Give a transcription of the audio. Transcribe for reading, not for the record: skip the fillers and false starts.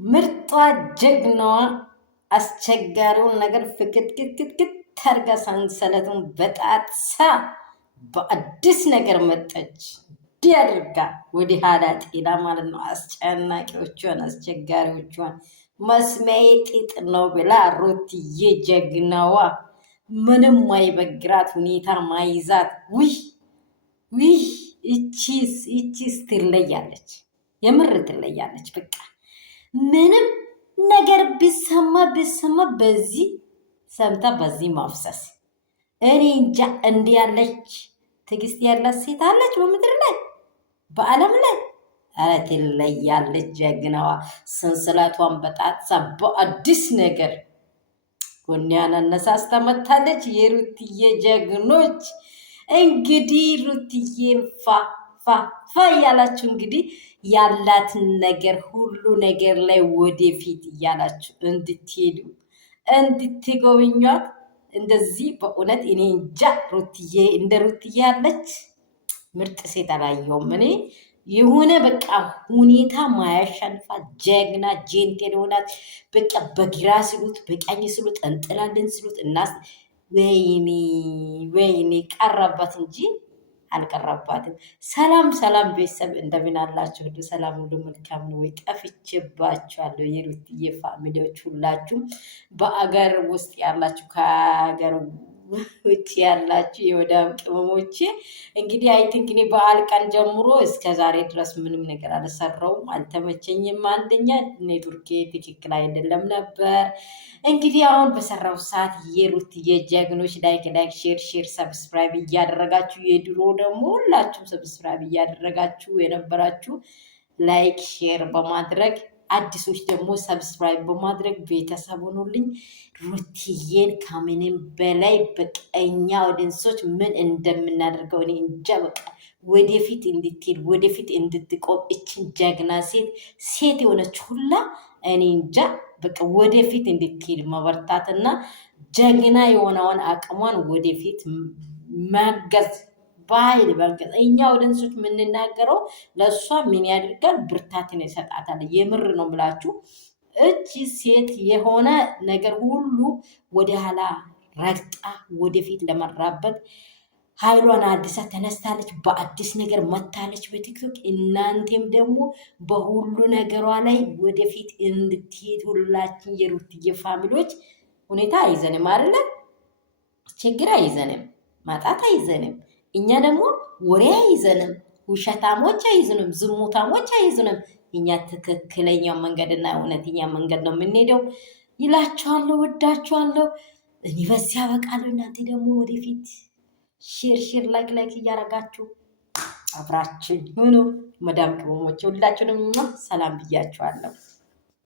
ምርጧ ጀግናዋ አስቸጋሪውን ነገር ፍክትክትክት ታርጋ ሰንሰለቱን በጣጥሳ በአዲስ ነገር መጠች። እንዲህ አድርጋ ወደ ኋላ ጤና ማለት ነው። አስጨናቂዎቿን አስቸጋሪዎቿን መስሚያዬ ጢጥ ነው ብላ ሩትዬ ጀግናዋ ምንም ማይበግራት ሁኔታ ማይዛት ውይ ይቺስ ትለያለች፣ የምር ትለያለች። በቃ ምንም ነገር ቢሰማ በዚህ ሰምታ በዚህ ማፍሰስ። እኔ እንጃ እንዲህ ያለች ትዕግስት ያላት ሴት አለች በምድር ላይ በዓለም ላይ? ኧረ ትለያለች ጀግናዋ። ሰንሰለቷን በጣጥሳ በአዲስ ነገር ጎንያን አነሳስታ መታለች። የሩትዬ ጀግኖች እንግዲህ ሩትዬን ፋ እያላችሁ እንግዲህ ያላትን ነገር ሁሉ ነገር ላይ ወደፊት እያላችሁ እንድትሄዱ እንድትጎብኟት። እንደዚህ በእውነት እኔ እንጃ ሩትዬ እንደ ሩትዬ ያለች ምርጥ ሴት አላየሁም እኔ። የሆነ በቃ ሁኔታ ማያሸንፋ ጀግና ጄንቴል ሆናት። በቃ በግራ ስሉት በቀኝ ስሉት እንጥላለን ስሉት እናስ ወይኔ ቀረባት እንጂ አልቀረባትም። ሰላም ቤተሰብ እንደምን አላችሁ? ሁሉ ሰላም ሁሉ መልካም ነው ወይ? ጠፍቼባችኋለሁ የሩትዬ ፋሚሊዎች ሁላችሁም፣ በአገር ውስጥ ያላችሁ ከሀገር ውጭ ያላችሁ የወዳም ቅመሞቼ እንግዲህ አይ ቲንክ እኔ በዓል ቀን ጀምሮ እስከ ዛሬ ድረስ ምንም ነገር አልሰራውም፣ አልተመቸኝም። አንደኛ ኔትወርኬ ትክክል አይደለም ነበር። እንግዲህ አሁን በሰራው ሰዓት የሩትዬ ጀግኖች ላይክ ሼር ሰብስክራይብ እያደረጋችሁ፣ የድሮ ደግሞ ሁላችሁም ሰብስክራይብ እያደረጋችሁ የነበራችሁ ላይክ ሼር በማድረግ አዲሶች ደግሞ ሰብስክራይብ በማድረግ ቤተሰብ ሆኑልኝ። ሩትዬን ከምንም በላይ በቀኛ ኦዲየንሶች ምን እንደምናደርገው እኔ እንጃ። በቃ ወደፊት እንድትሄድ ወደፊት እንድትቆም እችን ጀግና ሴት የሆነች ሁላ እኔ እንጃ በቃ ወደፊት እንድትሄድ መበርታትና ጀግና የሆነውን አቅሟን ወደፊት ማገዝ በኃይል በንቀጥ እኛ ኦዲየንሶች የምንናገረው ለእሷ ምን ያደርጋል? ብርታትን ይሰጣታል። የምር ነው ብላችሁ እቺ ሴት የሆነ ነገር ሁሉ ወደ ኋላ ረግጣ ወደፊት ለመራበት ኃይሏን አዲሳ ተነስታለች። በአዲስ ነገር መታለች በቲክቶክ። እናንተም ደግሞ በሁሉ ነገሯ ላይ ወደፊት እንድትሄድ ሁላችን የሩትዬ ፋሚሊዎች ሁኔታ አይዘንም አይደለም፣ ችግር አይዘንም፣ ማጣት አይዘንም። እኛ ደግሞ ወሬ አይዘንም፣ ውሸታሞች አይዝንም፣ ዝሙታሞች አይዝንም። እኛ ትክክለኛው መንገድና እውነተኛ መንገድ ነው የምንሄደው ይላችኋለሁ። ወዳችኋለሁ። እኔ በዚህ አበቃለሁ። እናንተ ደግሞ ወደፊት ሼር ላይክ እያረጋችሁ አብራችሁ ሁኑ። መዳም ቅመሞች ሁላችሁንም ሰላም ብያችኋለሁ።